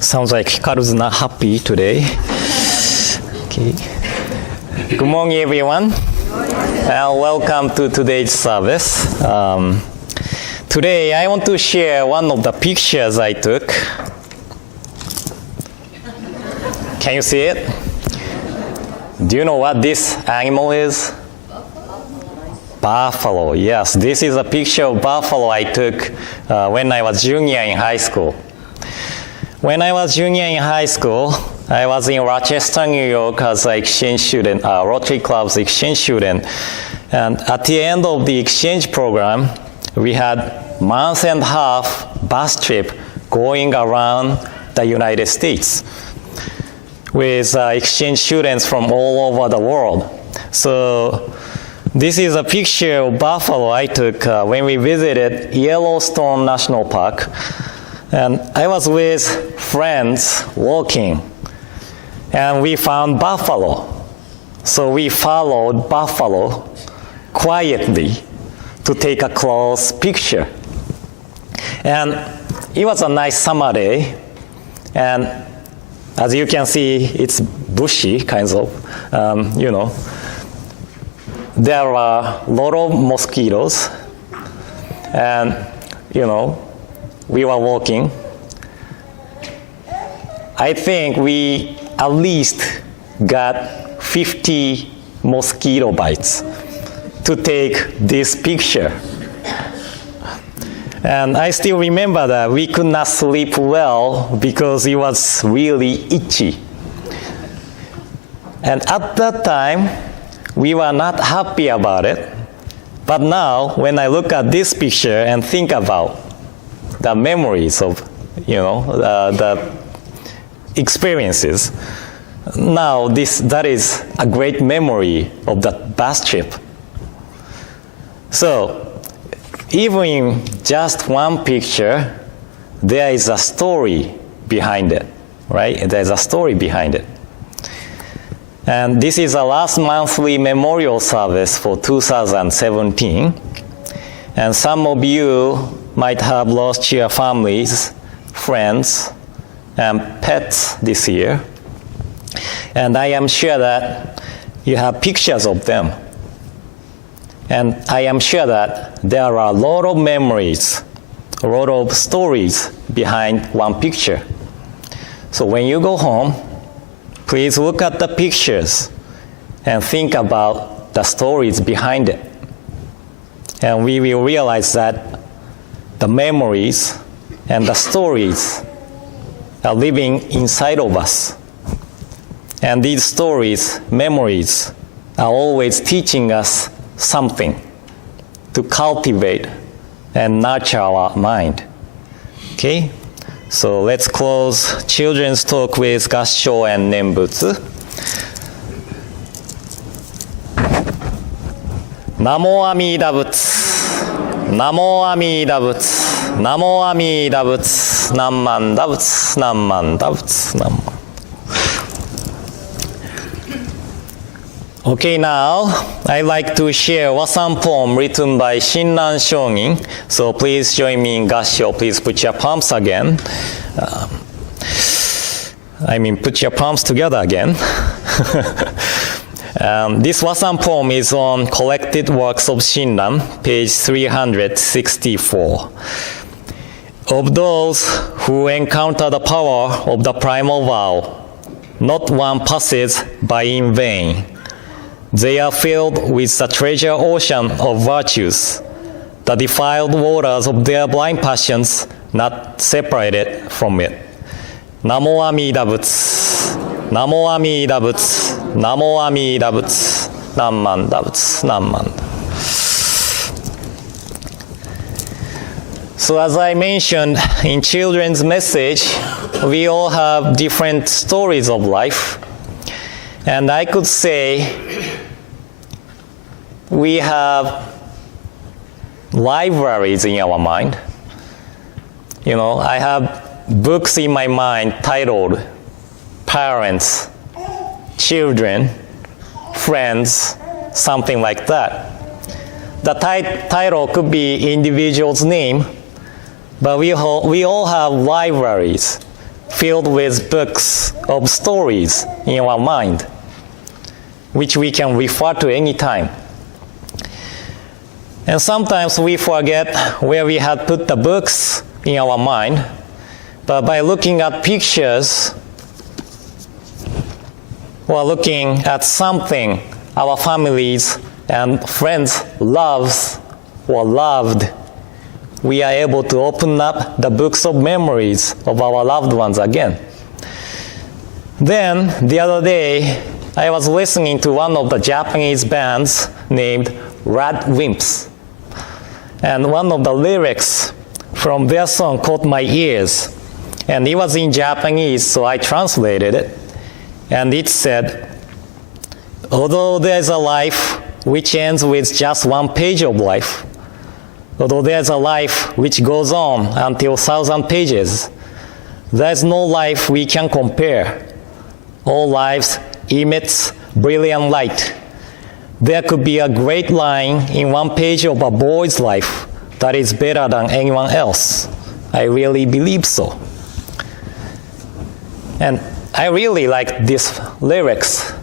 Sounds like Hikaru's not happy today. Okay. Good morning, everyone. Welcome to today's service. Today, I want to share one of the pictures I took. Can you see it? Do you know what this animal is? Buffalo. Yes, this is a picture of buffalo I took when I was junior in high school. When I was junior in high school, I was in Rochester, New York as an exchange student, Rotary Club's exchange student. And at the end of the exchange program, we had month and a half bus trip going around the United States with exchange students from all over the world. So this is a picture of buffalo I took when we visited Yellowstone National Park. And I was with friends walking, and we found buffalo. So we followed buffalo quietly to take a close picture. And it was a nice summer day, and as you can see, it's bushy, kinds of, There are a lot of mosquitoes, and, we were walking. I think we at least got 50 mosquito bites to take this picture. And I still remember that we could not sleep well because it was really itchy. And at that time, we were not happy about it. But now, when I look at this picture and think about the memories of, the experiences, now that is a great memory of that bus trip. So, even in just one picture, there is a story behind it, right? There's a story behind it. And this is our last monthly memorial service for 2017. And some of you might have lost your families, friends, and pets this year. And I am sure that you have pictures of them. And I am sure that there are a lot of memories, a lot of stories behind one picture. So when you go home, please look at the pictures and think about the stories behind it. And we will realize that the memories and the stories are living inside of us. And these stories, memories, are always teaching us something to cultivate and nurture our mind. Okay? So let's close children's talk with Gassho and Nembutsu. Namo Amida Butsu, Namo Amida Butsu, Namo Amida Butsu, Namman da Butsu, Namman da Butsu, Namman. Okay, now I'd like to share Wasan poem written by Shinran Shonin. So please join me in Gassho. Please put your palms again. Put your palms together again. This Wasan poem is on Collected Works of Shinran, page 364. Of those who encounter the power of the primal vow, not one passes by in vain. They are filled with the treasure ocean of virtues, the defiled waters of their blind passions, not separated from it. Namo Amida Butsu, Namo Amida Butsu, Namo Amida Butsu, Namman da Butsu, Namman. So as I mentioned in children's message, we all have different stories of life. And I could say we have libraries in our mind. I have books in my mind titled Parents, Children, Friends, something like that. The title could be individual's name, But we all have libraries filled with books of stories in our mind, which we can refer to any time. And sometimes we forget where we had put the books in our mind, but by looking at pictures or looking at something our families and friends loves or loved, we are able to open up the books of memories of our loved ones again. Then, the other day, I was listening to one of the Japanese bands named Red Wimps. And one of the lyrics from their song caught my ears. And it was in Japanese, so I translated it. And it said, although there's a life which ends with just one page of life, although there's a life which goes on until 1,000 pages, there's no life we can compare. All lives emits brilliant light. There could be a great line in one page of a boy's life that is better than anyone else. I really believe so. And I really like these lyrics.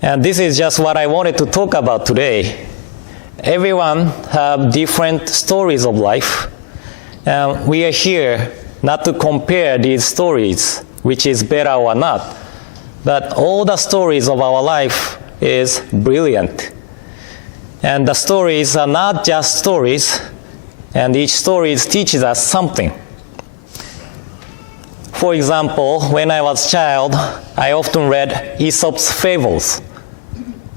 And this is just what I wanted to talk about today. Everyone have different stories of life. And we are here not to compare these stories, which is better or not. But all the stories of our life is brilliant. And the stories are not just stories, and each story teaches us something. For example, when I was a child, I often read Aesop's fables.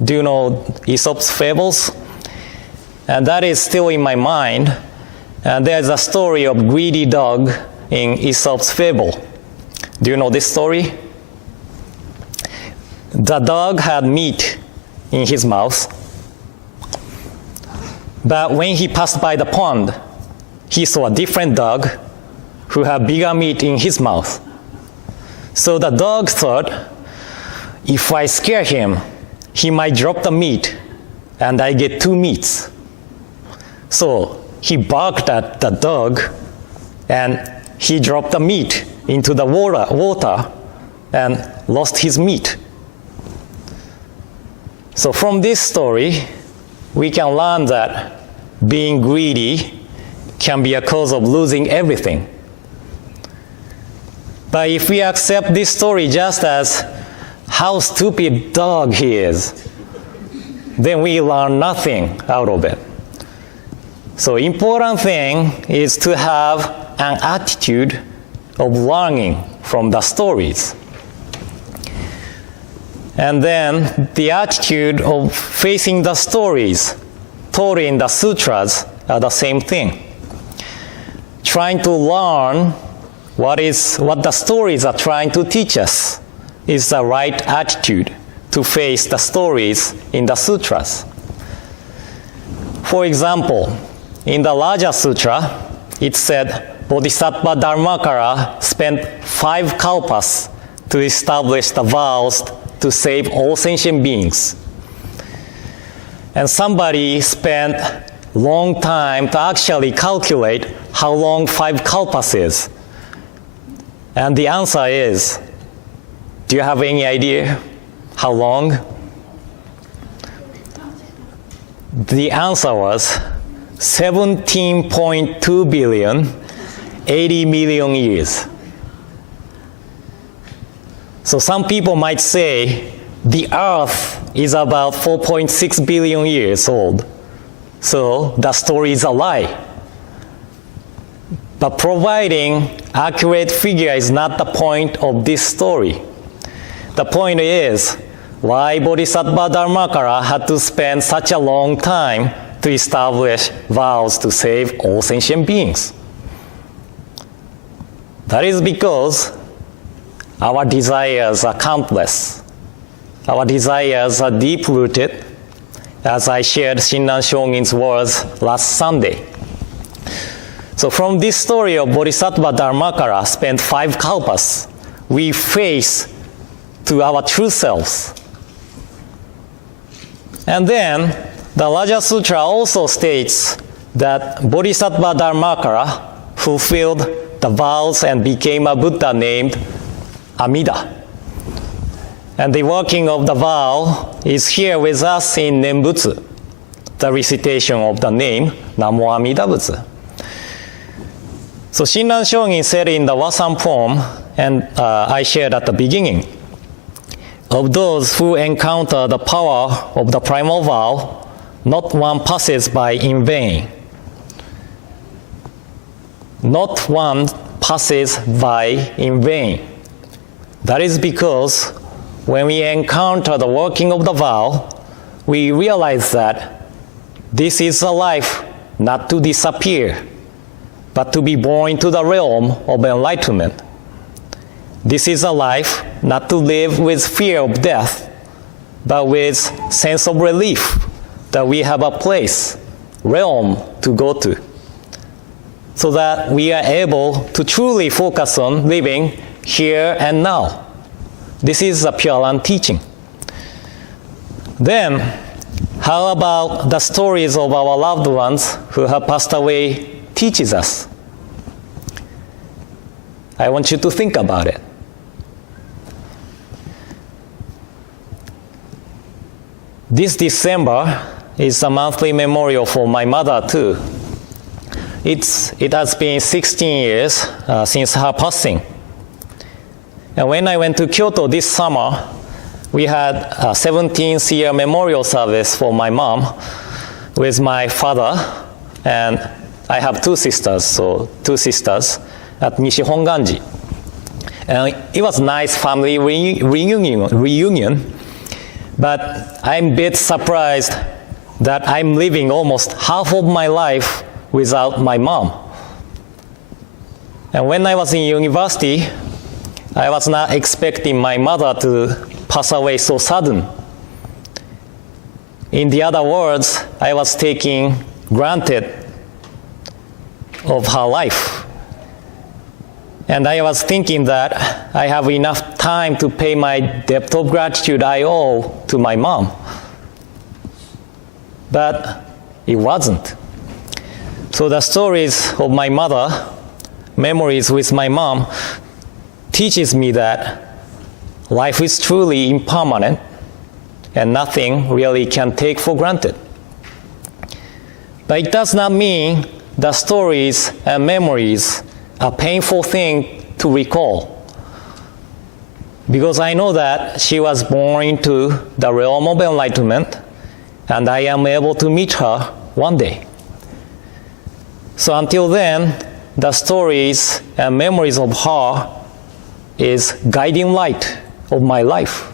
Do you know Aesop's fables? And that is still in my mind. And there's a story of greedy dog in Aesop's fable. Do you know this story? The dog had meat in his mouth, but when he passed by the pond, he saw a different dog who had bigger meat in his mouth. So the dog thought, if I scare him, he might drop the meat, and I get 2 meats. So he barked at the dog, and he dropped the meat into the water and lost his meat. So from this story, we can learn that being greedy can be a cause of losing everything. But if we accept this story just as how stupid dog he is, then we learn nothing out of it. So important thing is to have an attitude of learning from the stories. And then the attitude of facing the stories taught in the sutras are the same thing. Trying to learn what the stories are trying to teach us is the right attitude to face the stories in the sutras. For example, in the Raja Sutra, it said Bodhisattva Dharmakara spent 5 kalpas to establish the vows to save all sentient beings. And somebody spent long time to actually calculate how long 5 kalpas is. And the answer is, do you have any idea how long? The answer was 17.2 billion, 80 million years. So some people might say the Earth is about 4.6 billion years old. So the story is a lie. But providing accurate figure is not the point of this story. The point is why Bodhisattva Dharmakara had to spend such a long time to establish vows to save all sentient beings. That is because our desires are countless. Our desires are deep-rooted, as I shared Shinran Shogin's words last Sunday. So from this story of Bodhisattva Dharmakara spent 5 kalpas, we face to our true selves. And then the Raja Sutra also states that Bodhisattva Dharmakara fulfilled the vows and became a Buddha named Amida. And the working of the vow is here with us in Nembutsu, the recitation of the name Namo Amida Butsu. So Shinran Shogin said in the Wasan poem, and I shared at the beginning, of those who encounter the power of the primal vow, not one passes by in vain. Not one passes by in vain. That is because when we encounter the working of the vow, we realize that this is a life not to disappear, but to be born into the realm of enlightenment. This is a life not to live with fear of death, but with sense of relief that we have a place, realm to go to, so that we are able to truly focus on living here and now. This is a Pure Land teaching. Then, how about the stories of our loved ones who have passed away teaches us? I want you to think about it. This December is a monthly memorial for my mother too. It has been 16 years since her passing. And when I went to Kyoto this summer, we had a 17th year memorial service for my mom with my father, and I have two sisters at Nishi Hongwanji. And it was a nice family reunion, but I'm a bit surprised that I'm living almost half of my life without my mom. And when I was in university, I was not expecting my mother to pass away so sudden. In the other words, I was taking granted of her life. And I was thinking that I have enough time to pay my debt of gratitude I owe to my mom. But it wasn't. So the stories of my mother, memories with my mom, teaches me that life is truly impermanent and nothing really can take for granted. But it does not mean the stories and memories are painful thing to recall. Because I know that she was born into the realm of enlightenment and I am able to meet her one day. So until then, the stories and memories of her is guiding light of my life.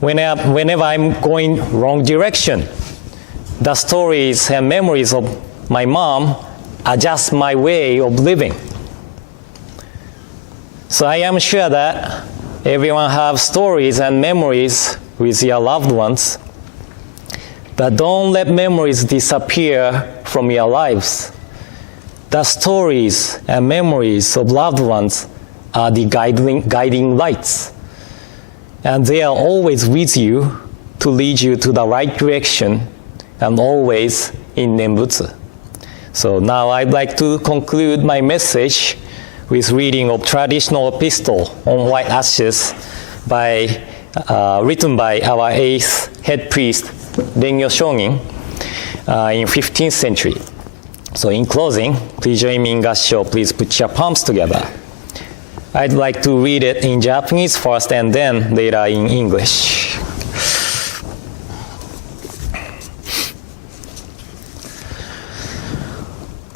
Whenever I'm going wrong direction, the stories and memories of my mom adjust my way of living. So I am sure that everyone has stories and memories with your loved ones, but don't let memories disappear from your lives. The stories and memories of loved ones are the guiding lights. And they are always with you to lead you to the right direction and always in Nembutsu. So now I'd like to conclude my message with reading of traditional epistle on white ashes written by our 8th head priest, Rengyo Shogin, in 15th century. So in closing, please join me in Gassho. Please put your palms together. I'd like to read it in Japanese first and then later in English.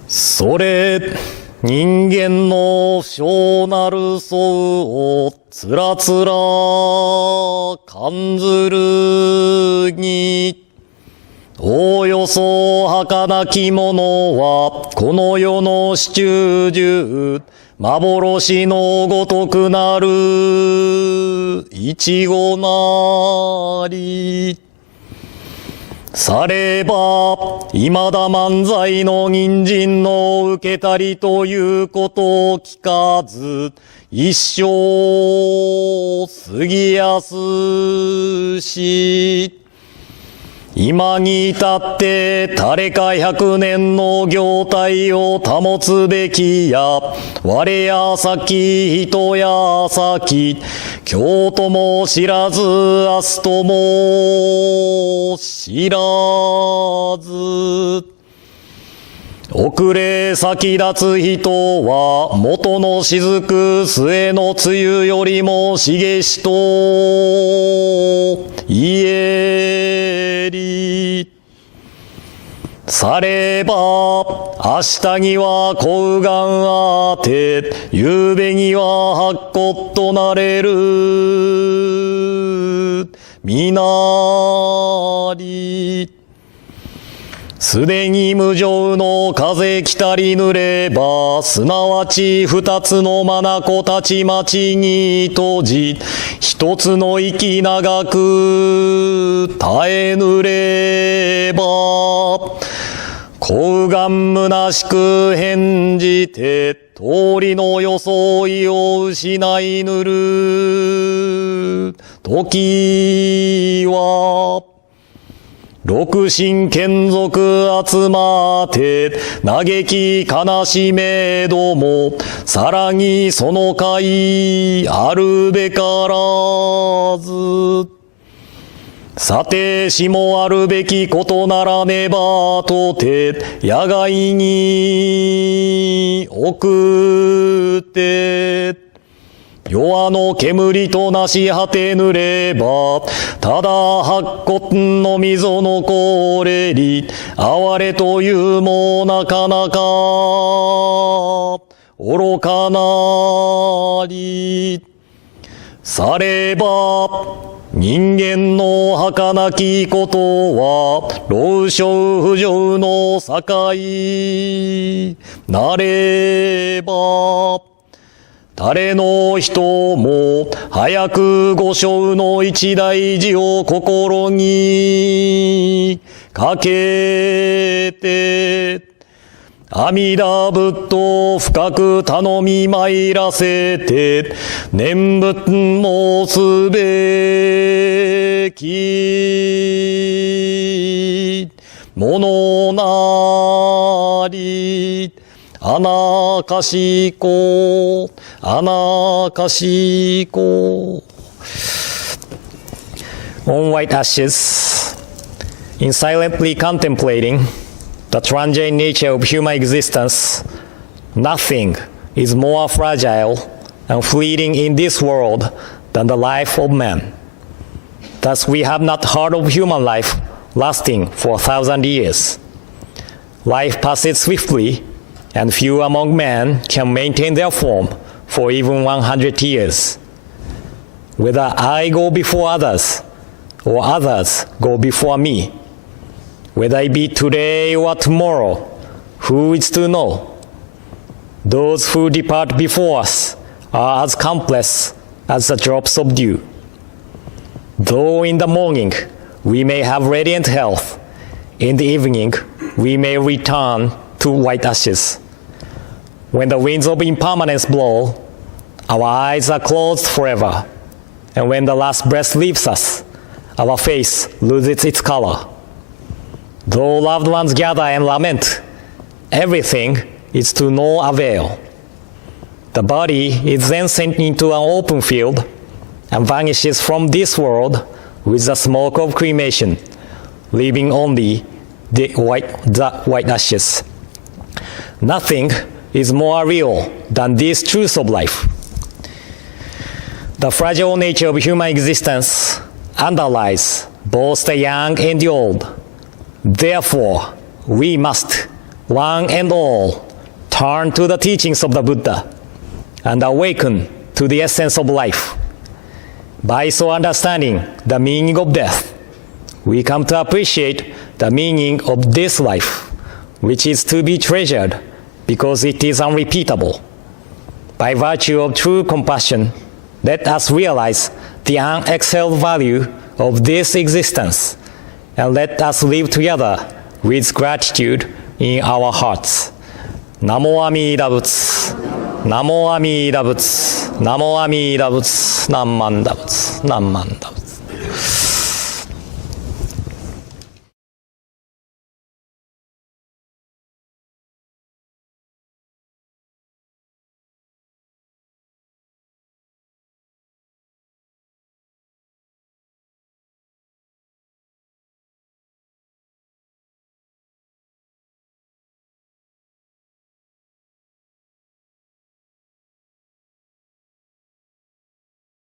Soれ人間の小なる相をつらつら感ずるにおよそ儚きものはこの世の始終中幻のごとくなるいちごなりされば未だ漫才の人参の受けたりということを聞かず一生過ぎやすし今に至って誰か100年の業態を保つべきや、我や先人や先、今日とも知らず明日とも知らず。遅れ先立つ人は元の雫末の梅雨よりも茂しと言えり。されば明日には小がんあて、夕べには白骨となれるみなり。すでに無常の風来たり濡れば、すなわち二つの眼たちまちに閉じ、一つの息長く耐え濡れば、高願虚しく返じて、通りの装いを失いぬる時は、六神眷属集まって嘆き悲しめども、さらにその会あるべからず。さてしもあるべきことならねばとて、野外に送って夜の煙となし果てぬれば、ただ白骨の溝のこれり、哀れというもなかなか愚かなり。されば人間の儚きことは、老少不浄の境なれば、誰の人も早く五生の一大事を心にかけて、阿弥陀仏と深く頼み参らせて、念仏申すべきものなり。あなかしこ、あなかしこ。 On white ashes, in silently contemplating the transient nature of human existence, nothing is more fragile and fleeting in this world than the life of man. Thus we have not heard of human life lasting for 1,000 years. Life passes swiftly, and few among men can maintain their form for even 100 years. Whether I go before others, or others go before me, whether it be today or tomorrow, who is to know? Those who depart before us are as countless as the drops of dew. Though in the morning we may have radiant health, in the evening we may return to white ashes. When the winds of impermanence blow, our eyes are closed forever, and when the last breath leaves us, our face loses its color. Though loved ones gather and lament, everything is to no avail. The body is then sent into an open field and vanishes from this world with the smoke of cremation, leaving only the white ashes. Nothing is more real than this truth of life. The fragile nature of human existence underlies both the young and the old. Therefore, we must, one and all, turn to the teachings of the Buddha and awaken to the essence of life. By so understanding the meaning of death, we come to appreciate the meaning of this life, which is to be treasured because it is unrepeatable. By virtue of true compassion, let us realize the unexcelled value of this existence, and let us live together with gratitude in our hearts. Namo Amida Butsu, Namo Amida Butsu, Namo Amida Butsu, Nammanda Butsu, Nammanda Butsu.